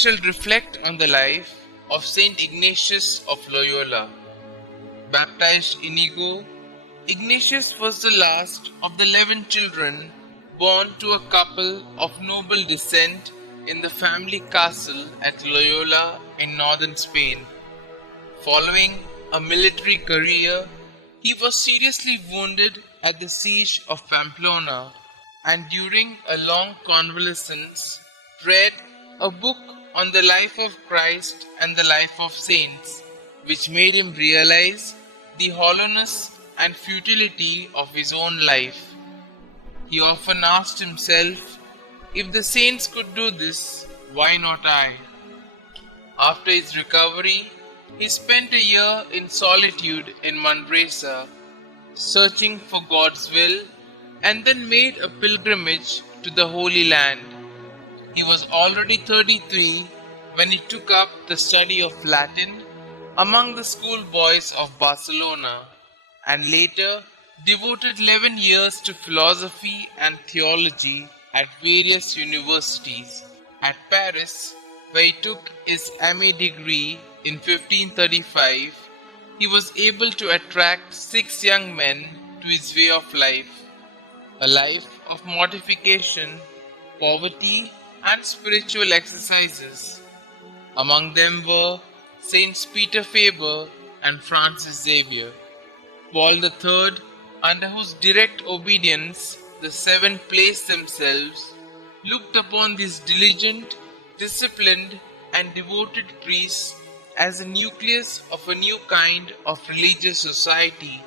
shall reflect on the life of St Ignatius of Loyola. Baptized Inigo, Ignatius was the last of the 11 children born to a couple of noble descent in the family castle at Loyola in northern Spain. Following a military career, he was seriously wounded at the siege of Pamplona, and during a long convalescence read a book on the life of Christ and the life of saints, which made him realize the hollowness and futility of his own life. He often asked himself, if the saints could do this, why not I? After his recovery, he spent a year in solitude in Manresa, searching for God's will, and then made a pilgrimage to the Holy Land. He was already 33 when he took up the study of Latin among the schoolboys of Barcelona, and later devoted 11 years to philosophy and theology at various universities. At Paris, where he took his MA degree in 1535, he was able to attract 6 young men to his way of life, a life of mortification, poverty, and spiritual exercises. Among them were Saints Peter Faber and Francis Xavier. Paul III, under whose direct obedience the 7 placed themselves, looked upon these diligent, disciplined, and devoted priests as the nucleus of a new kind of religious society,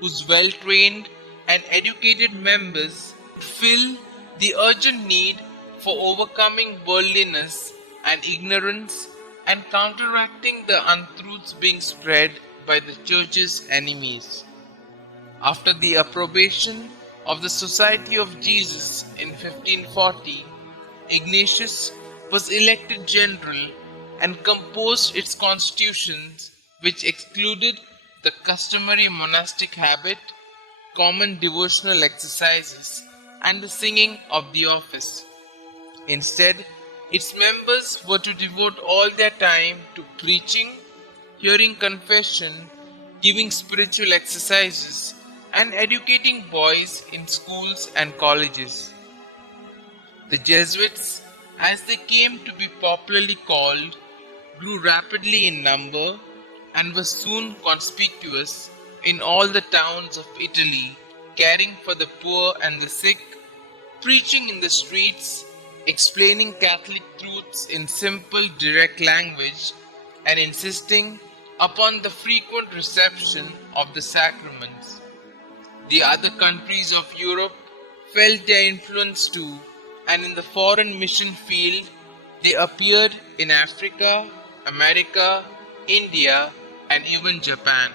whose well-trained and educated members fill the urgent need for overcoming worldliness and ignorance and counteracting the untruths being spread by the Church's enemies. After the approbation of the Society of Jesus in 1540, Ignatius was elected general and composed its constitutions, which excluded the customary monastic habit, common devotional exercises, and the singing of the office. Instead, its members were to devote all their time to preaching, hearing confession, giving spiritual exercises, and educating boys in schools and colleges. The Jesuits, as they came to be popularly called, grew rapidly in number and were soon conspicuous in all the towns of Italy, caring for the poor and the sick, preaching in the streets, explaining Catholic truths in simple, direct language, and insisting upon the frequent reception of the sacraments. The other countries of Europe felt their influence too, and in the foreign mission field they appeared in Africa, America, India, and even Japan.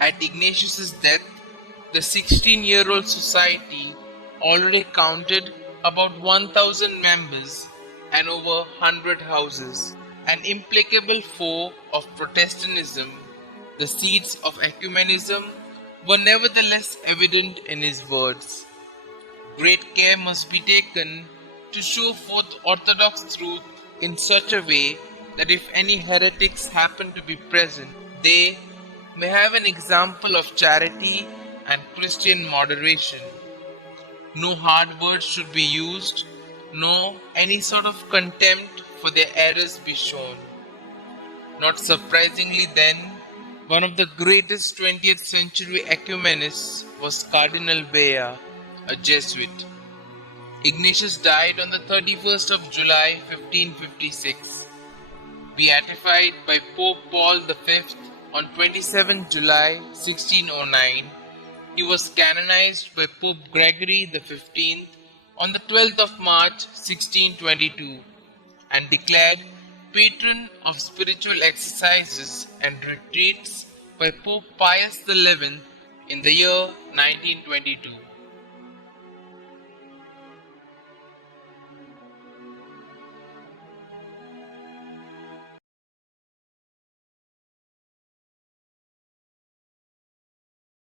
At Ignatius's death, the 16-year-old society already counted about 1,000 members and over 100 houses. An implacable foe of Protestantism, the seeds of ecumenism were nevertheless evident in his words. Great care must be taken to show forth orthodox truth in such a way that if any heretics happen to be present, they may have an example of charity and Christian moderation. No hard words should be used, nor any sort of contempt for their errors be shown. Not surprisingly then, one of the greatest 20th century ecumenists was Cardinal Bea, a Jesuit. Ignatius died on the 31st of July 1556. Beatified by Pope Paul V on 27 July 1609, he was canonized by Pope Gregory XV on the 12th of March 1622 and declared patron of spiritual exercises and retreats by Pope Pius XI in the year 1922.